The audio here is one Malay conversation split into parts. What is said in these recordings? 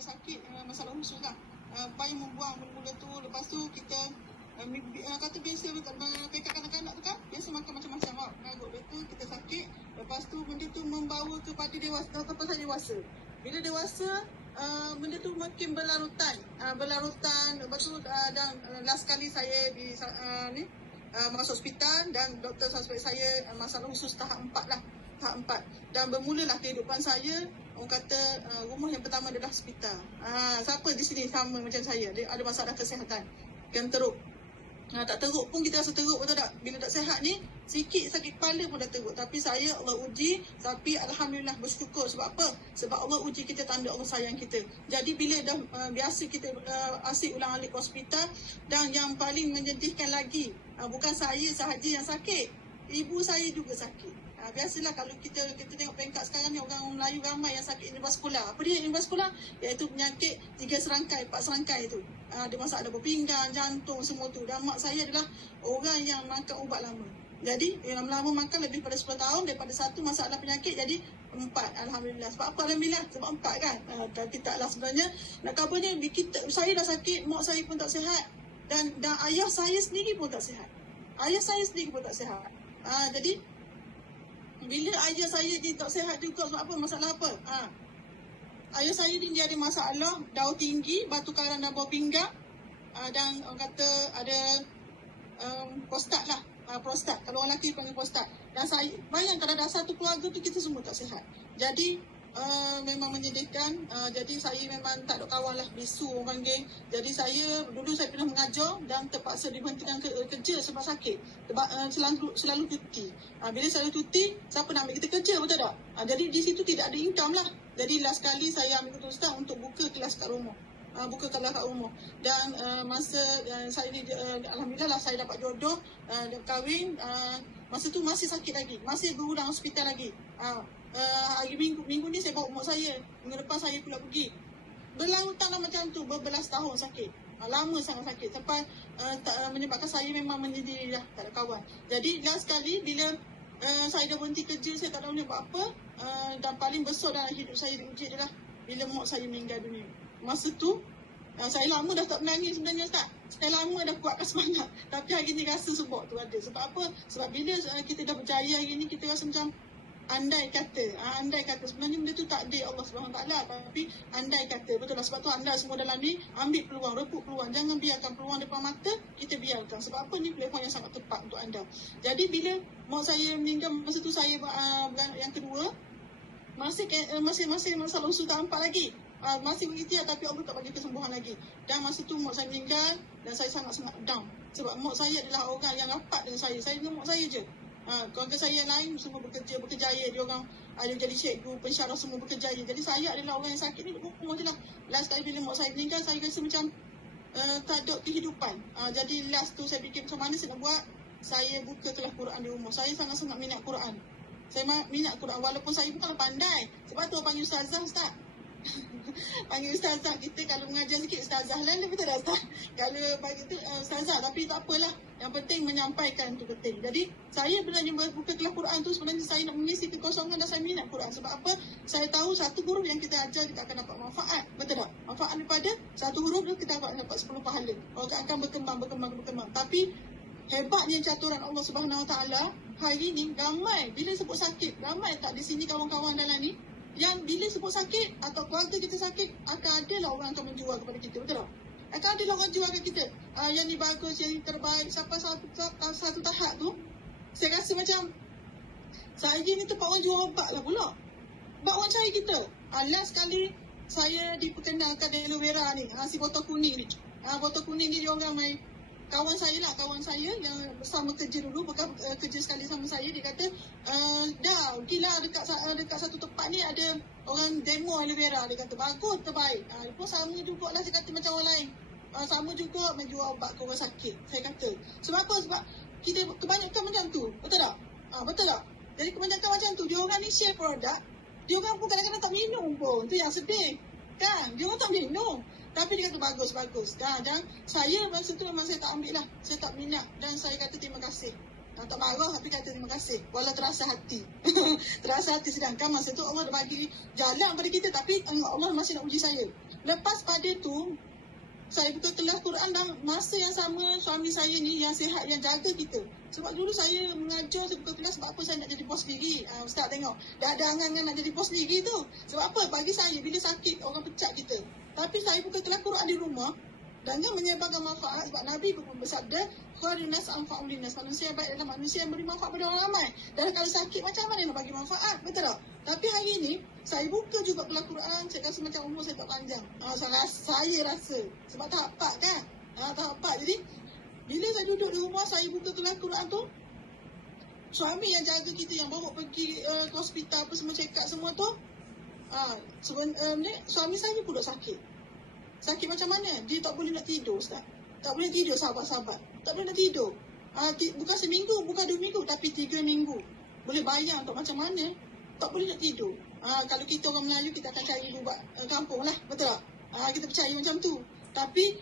sakit masalah usus lah. Payah membuang mula-mula tu. Lepas tu kita kata biasa dekat kanak-kanak tu kan, biasa makan macam-macam lah. Mengarut dia tu, kita sakit. Lepas tu benda tu membawa kepada dewasa, atau pasal dewasa. Bila dewasa, benda tu makin berlarutan. Lepas tu dan last kali saya di masuk hospital dan doktor suspek saya masalah usus tahap 4 lah. Tahap 4. Dan bermulalah kehidupan saya. Orang kata rumah yang pertama adalah hospital. Siapa di sini sama macam saya? Dia ada masalah kesihatan. Kan teruk. Tak teruk pun kita rasa teruk, betul tak? Bila tak sihat ni, sikit sakit kepala pun dah teruk. Tapi saya Allah uji, tapi Alhamdulillah bersyukur. Sebab apa? Sebab Allah uji kita, tanda Allah sayang kita. Jadi bila dah biasa kita asyik ulang-alik hospital. Dan yang paling menyedihkan lagi, bukan saya sahaja yang sakit, ibu saya juga sakit. Biasalah kalau kita tengok peringkat sekarang ni, orang Melayu ramai yang sakit endovaskular. Apa dia endovaskular? Iaitu penyakit 3 serangkai, 4 serangkai tu. Ada masalah darah pinggang, jantung, semua tu. Dan mak saya adalah orang yang makan ubat lama. Jadi lama-lama makan lebih pada 10 tahun, daripada 1 masalah penyakit jadi 4. Alhamdulillah. Sebab apa? Alhamdulillah. Sebab 4 kan. Tapi taklah sebenarnya. Nak kabarnya saya dah sakit, mak saya pun tak sihat. Dan ayah saya sendiri pun tak sihat. Jadi bila ayah saya dia tak sihat juga, sebab apa? Masalah apa? Ayah saya dia ada masalah darah tinggi, batu karang dan bawah pinggang, dan orang kata ada prostat lah. Prostat, kalau orang lelaki panggil prostat. Dan saya bayangkan ada satu keluarga tu kita semua tak sihat. Jadi memang menyedihkan. Jadi saya memang tak ada kawan lah, bisu orang panggil. Jadi dulu saya pernah mengajar dan terpaksa diberhentikan kerja sebab sakit. Selalu cuti. Bila selalu cuti, siapa nak ambil kita kerja, betul tak? Jadi di situ tidak ada income lah. Jadi last kali saya ambil keputusan untuk buka kelas kat rumah. Dan masa saya ni Alhamdulillah lah, saya dapat jodoh, kahwin. Masa tu masih sakit lagi, masih berulang hospital lagi. Hari minggu ni saya bawa mak saya. Minggu depan saya pula pergi. Berlarutan lah macam tu, berbelas tahun sakit. Lama sangat sakit sampai menyebabkan saya memang menyendiri dah, tak ada kawan. Jadi last kali bila saya dah berhenti kerja, saya tak tahu nak buat apa. Dan paling besar dalam hidup saya diuji adalah bila mak saya meninggal dunia. Masa tu saya lama dah tak menangis sebenarnya, Ustaz. Saya lama dah kuatkan semangat. Tapi hari ni rasa sebab tu ada. Sebab apa? Sebab bila kita dah berjaya hari ni, kita rasa macam andai kata sebenarnya benda tu takdir Allah SWT, tapi andai kata, betul lah. Sebab tu anda semua dalam ni ambil peluang, rebut peluang. Jangan biarkan peluang depan mata kita biarkan. Sebab apa? Ni peluang yang sangat tepat untuk anda. Jadi bila mak saya meninggal, masa tu saya beranak yang kedua, masih masalah usus tahap 4 lagi. Masih berikhtiar tapi Allah tak bagi kesembuhan lagi. Dan masa tu mak saya meninggal dan saya sangat-sangat down. Sebab mak saya adalah orang yang rapat dengan saya. Saya dengan mak saya je. Keluarga saya yang lain semua berkejaya. Dia orang ada jadi cikgu, pensyarah, semua berkejaya. Jadi saya adalah orang yang sakit ni rumah je lah. Last kali bila mak saya meninggal, saya rasa macam tak ada kehidupan. Jadi last tu saya fikir macam mana saya nak buat. Saya buka kelas Quran di rumah. Saya sangat-sangat minat Quran. Saya minat Quran walaupun saya bukan pandai. Sebab tu orang panggil ustazah, Ustaz. Panggil ustazah. Kita kalau mengajar sikit ustazah lah, betul tak, Ustaz? Kalau bagi tu ustazah, tapi tak apalah. Yang penting menyampaikan tu penting. Jadi saya sebenarnya buka kelas Quran tu sebenarnya saya nak mengisi kekosongan dan saya minat Quran. Sebab apa? Saya tahu satu huruf yang kita ajar kita akan dapat manfaat. Betul tak? Manfaat daripada satu huruf tu kita akan dapat 10 pahala. Orang akan berkembang. Tapi hebatnya caturan Allah Subhanahu Wa Taala, hari ni ramai bila sebut sakit, ramai tak di sini kawan-kawan dalam ni yang bila sebut sakit atau keluarga kita sakit, akan ada lah orang akan menjual kepada kita, betul tak? Akan ada lah orang jual kepada kita. Yang ni bagus, yang ni terbaik. Sampai satu tahap tu, saya rasa macam saya ni tempat orang jual obat lah pula. Obat orang cari kita. Last kali saya diperkenalkan dengan aloe vera ni, si botol kuning ni. Botol kuning ni dia orang main kawan saya yang bersama kerja dulu, bekas kerja sekali sama saya. Dia kata dah gila dekat satu tempat ni ada orang demo aloe vera. Dia kata bagus, terbaik. Dia pun sama jugalah, saya kata macam orang lain. Sama juga menjual ubat ke orang sakit, saya kata. Sebab apa? Sebab kita kebanyakan macam tu, betul tak? Betul tak? Jadi kebanyakan macam tu. Dia orang ni share produk, dia orang pun kadang-kadang tak minum pun. Tu yang sedih kan? Dia orang tak minum, tapi dia kata bagus. Dan saya masa tu memang saya tak ambil lah. Saya tak minat. Dan saya kata terima kasih. Tak marah tapi kata terima kasih. Walau terasa hati. Terasa hati. Sedangkan masa tu Allah dah bagi jalan pada kita. Tapi Allah masih nak uji saya. Lepas pada tu, saya buka kelas Quran dan masa yang sama suami saya ni yang sihat, yang jaga kita. Sebab dulu saya mengajar, saya buka kelas sebab apa saya nak jadi bos sendiri. Ustaz tengok, dah ada angan-angan nak jadi bos sendiri tu. Sebab apa? Bagi saya, bila sakit orang pecat kita. Tapi saya buka kelas Quran di rumah dengan menyebarkan manfaat sebab Nabi pun bersabda, khairun nas anfa'u linnas, manusia baik adalah manusia yang beri manfaat pada orang ramai. Dan kalau sakit macam mana nak bagi manfaat, betul tak? Tapi hari ni saya buka juga kelas Quran, saya rasa macam umur saya tak panjang. Saya rasa sebab tahap kan. Tahap 4. Jadi bila saya duduk di rumah, saya buka kelas Quran tu, suami yang jaga kita, yang bawa pergi ke hospital apa semua, check up semua tu, suami saya pun sakit. Sakit macam mana? Dia tak boleh nak tidur, Ustaz. Tak boleh tidur, sahabat-sahabat. Tak boleh nak tidur. Bukan seminggu, bukan 2 minggu, tapi 3 minggu. Boleh bayang tak macam mana? Tak boleh nak tidur. Kalau kita orang Melayu, kita akan cari ubat kampung lah. Betul tak? Kita percaya macam tu. Tapi,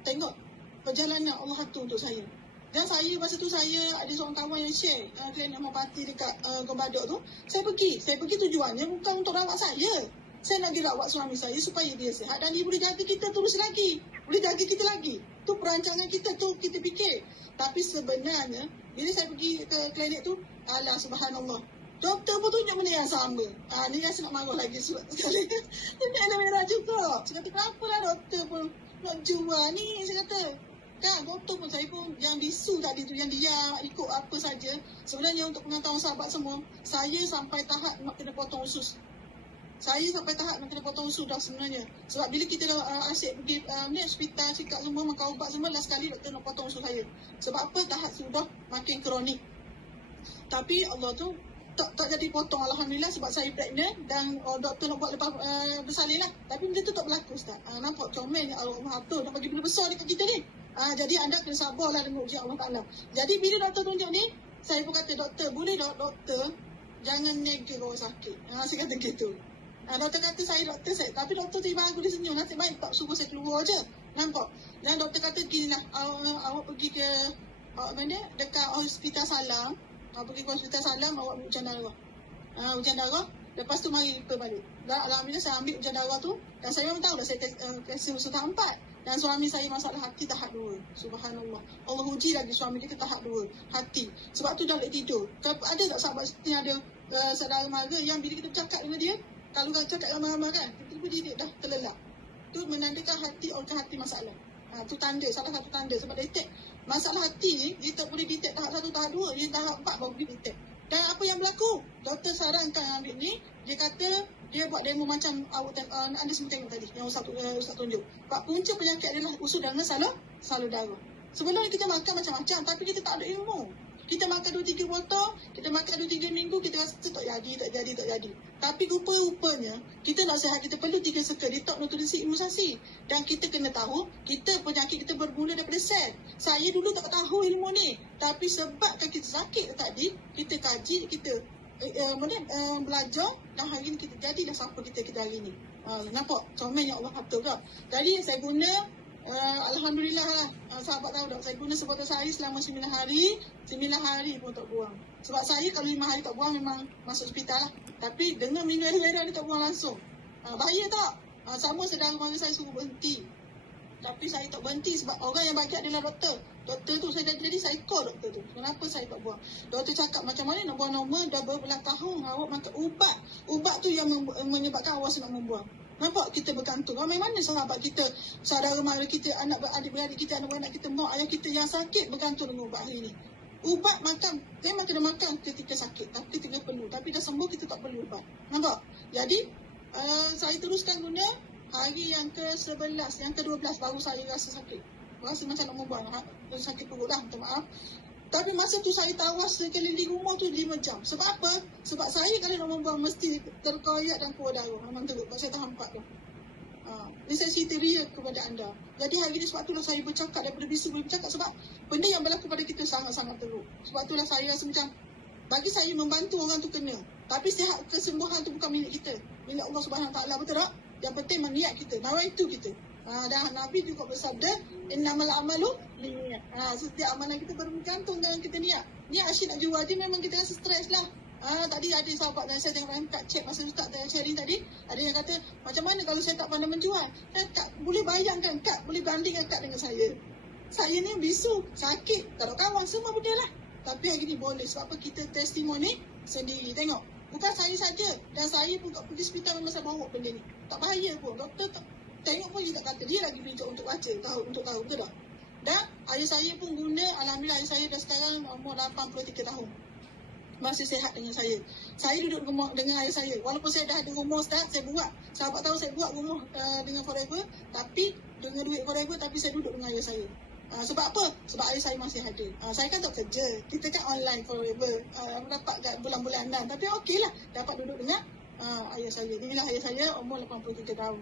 tengok perjalanan Allah atur untuk saya. Dan saya, masa tu saya ada seorang kawan yang share klinik homopati dekat Gombadok tu. Saya pergi tujuannya bukan untuk rawat saya. Saya nak pergi rawat suami saya supaya dia sihat dan dia boleh jaga kita terus lagi. Boleh jaga kita lagi. Tu perancangan kita tu, kita fikir. Tapi sebenarnya, bila saya pergi ke klinik tu, alah subhanallah, doktor pun tunjuk benda yang sama. Ni rasa nak marah lagi sekali. Ini ada merah juga. Saya kata, kenapa lah doktor pun nak jual ni? Saya kata, kan doktor pun, saya pun yang bisu tadi tu, yang dia ikut apa saja. Sebenarnya untuk pengetahuan sahabat semua, saya sampai tahap nak kena potong usus. Saya sampai tahap nak kena potong usus dah sebenarnya. Sebab bila kita dah asyik pergi hospital, cakap semua, makan ubat semua, last sekali doktor nak potong usus saya. Sebab apa? Tahap sudah makin kronik. Tapi Allah tu tak jadi potong, alhamdulillah, sebab saya pregnant dan doktor nak buat lepas bersalin lah. Tapi benda tu tak berlaku, Ustaz. Nampak comelnya Allah atur nak bagi benda besar dekat kita ni. Jadi anda kena sabarlah dengan ujian Allah Ta'ala. Jadi bila doktor tunjuk ni, saya pun kata, doktor, boleh tak doktor jangan nega orang sakit. Saya kata gitu. Doktor kata doktor saya. Tapi doktor tu bagus, dia senyum. Nasib baik tak suruh saya keluar je. Nampak? Dan doktor kata ginilah, awak pergi ke dekat hospital Salam. Pergi ke hospital Salam, awak ambil ujian darah. Ujian darah. Lepas tu mari ke balik. Dan alhamdulillah saya ambil ujian darah tu. Dan saya memang tahu dah saya test usus tahap 4. Dan suami saya masalah hati tahap 2. Subhanallah. Allah uji lagi suami kita tahap 2. Hati. Sebab tu dah boleh tidur. Ada tak sahabat yang ada saudara mara yang bila kita bercakap dengan dia, kalau kita cakap yang marah-marah kan, tiba-tiba dia dah terlelap. Tu menandakan hati orang hati masalah. Tu tanda, salah satu tanda. Sebab detect masalah hati ni, dia tak boleh detect tahap 1, tahap 2. Dia tahap 4 baru boleh detect. Dan apa yang berlaku? Doktor sarankan ambil ni, dia kata dia buat demo macam anda semua tengok tadi, yang Ustaz tunjuk. Sebab punca penyakit adalah usus dan salur darah. Sebelum ni kita makan macam-macam, tapi kita tak ada ilmu. Kita makan 2-3 botol, kita makan 2-3 minggu, kita rasa tak jadi. Tapi rupa-rupanya, kita nak sihat, kita perlu 3 circle detox, nutrisi, imunisasi. Dan kita kena tahu, penyakit kita bermula daripada sel. Saya dulu tak tahu ilmu ni. Tapi sebabkan kita sakit tadi, kita kaji, kita belajar, dan hari ni kita jadilah siapa kita hari ni. Nampak? Comel yang Allah atur tak? Jadi saya guna, alhamdulillah lah, sahabat tahu tak, saya guna sebotol saya selama 9 hari pun tak buang. Sebab saya kalau 5 hari tak buang memang masuk hospital lah. Tapi dengan minum air merah ni tak buang langsung. Bahaya tak? Sama saudara mara saya suruh berhenti. Tapi saya tak berhenti sebab orang yang bagi adalah doktor. Doktor tu saya jadi saya call doktor tu. Kenapa saya tak buang? Doktor cakap macam mana nak buang normal, dah berbelas tahun awak makan ubat. Ubat tu yang menyebabkan awak nak membuang. Nampak kita bergantung. Ramai mana sahabat kita, saudara mara kita, adik-beradik kita, anak-anak kita, mak ayah kita yang sakit bergantung dengan ubat hari ni. Ubat makan, memang kena makan ketika sakit, tapi ketika perlu. Tapi dah sembuh kita tak perlu ubat. Nampak? Jadi, saya teruskan guna hari yang ke-11, yang ke-12 baru saya rasa sakit. Rasa macam nak membuang, sakit perut lah, minta maaf. Tapi masa tu saya tawas sekeliling rumah tu 5 jam. Sebab apa? Sebab saya kalau nak membuang mesti terkoyak dan keluar darah. Memang teruk. Saya tahan 4 tu. Ini saya cerita real kepada anda. Jadi hari ni sebab itulah saya bercakap daripada bisu boleh bercakap. Sebab benda yang berlaku pada kita sangat-sangat teruk. Sebab itulah saya rasa macam, bagi saya membantu orang tu kena. Tapi sihat kesembuhan tu bukan milik kita. Milik Allah Subhanahu Wa Taala, betul tak? Yang penting niat kita. Nawaitu kita. Dan Nabi juga bersabda, innamal amalu niat. Setiap amalan kita bergantung dengan kita niat. Niat asyik nak jual je memang kita rasa stres lah. Tadi ada sahabat dan saya tengok kat chat masa Ustaz sharing tadi, ada yang kata, macam mana kalau saya tak pandai menjual? Kak, boleh bayangkan, Kak, boleh bandingkan Kak dengan saya. Saya ni bisu, sakit, tak ada kawan, semua benda lah. Tapi hari ni boleh, sebab apa kita testimoni sendiri. Tengok, bukan saya saja, dan saya pun pergi hospital memang saya bawa benda ni. Tak bahaya pun, doktor tengok pun dia tak kata, dia lagi tunjuk untuk baca, untuk tahu, betul tak? Dan ayah saya pun guna, alhamdulillah ayah saya dah sekarang umur 83 tahun. Masih sihat dengan saya. Saya duduk rumah dengan ayah saya. Walaupun saya dah ada rumah Ustaz, saya buat. Sahabat tahu saya buat rumah dengan Forever. Tapi, dengan duit Forever, tapi saya duduk dengan ayah saya. Sebab apa? Sebab ayah saya masih ada. Saya kan tak kerja. Kita kan online Forever. Dapat kat bulan-bulanan. Tapi okey lah. Dapat duduk dengan ayah saya. Inilah ayah saya umur 83 tahun.